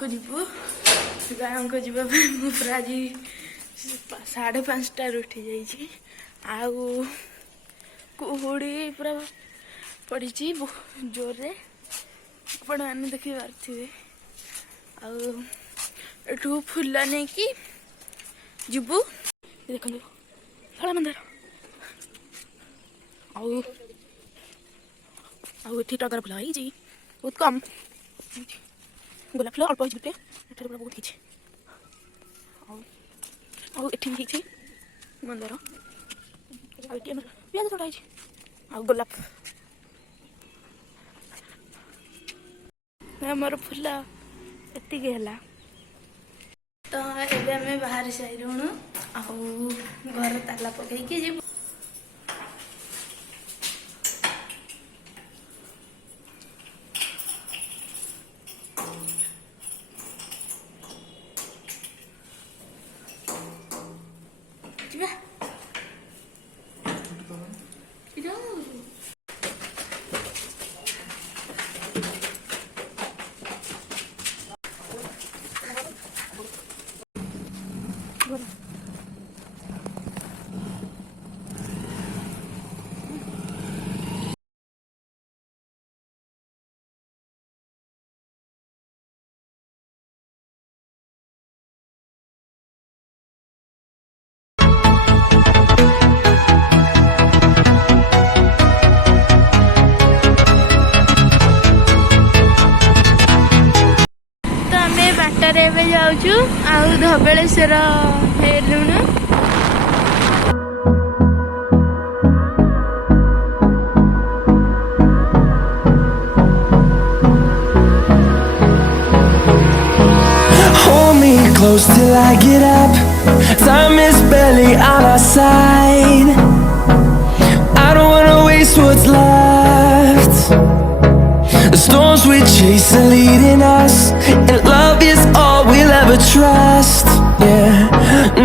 को जीवु गाँव को जीवा पूरा आज 5:30 उठी जाइए कुहुड़ी पूरा पड़ी जोर रे आपण मैंने देखी पारे आठू फुल नहीं कि जीवु देखो फल मंदिर आठी टगर फुल है बहुत कम गोलाप फुल अल्प होते पूरा बहुत किसी आठी मंदिर पियाज तोड़ा है गोलाप मोर फुल एति है तो ये आम बाहर सारूँ घर ताला पकईकि जी जाऊँ आउ धबलेश्वर हेलुनु Hold me close till I get up. Time is barely on our side. I don't wanna waste what's left. The storms we chase are leading us, and love is all we'll ever trust. Yeah,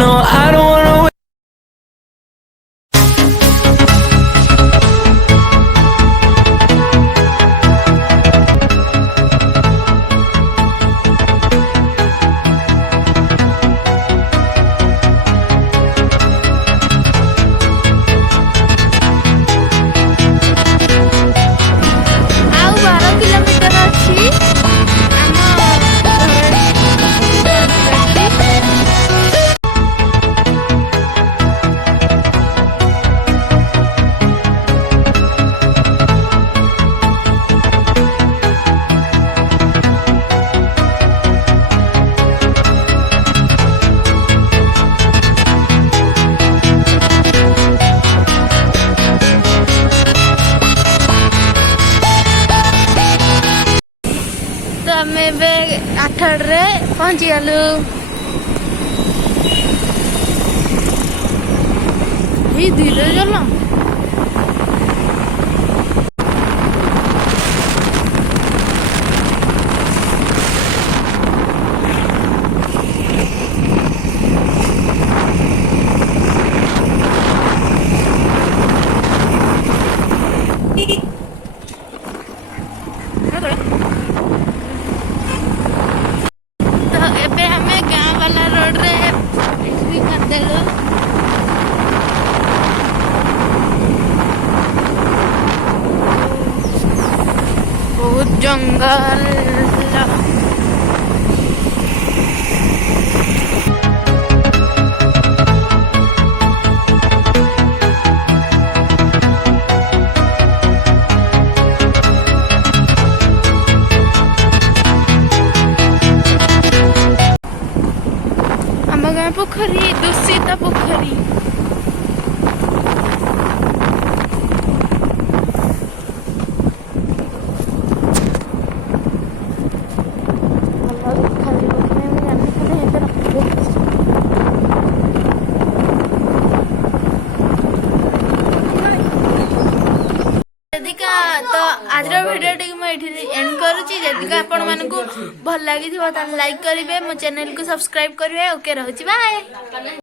no, I don't wanna wait. आठड़े पहुंची गलु धीरे चल जंगल आम गाँ पोखरी दूषित पोखरी तो आज भिडियो मुझे एंड करुच्ची जदि आपण मानक भल लगी लाइक करेंगे मो चैनल को सब्सक्राइब करेंगे ओके रोची बाय।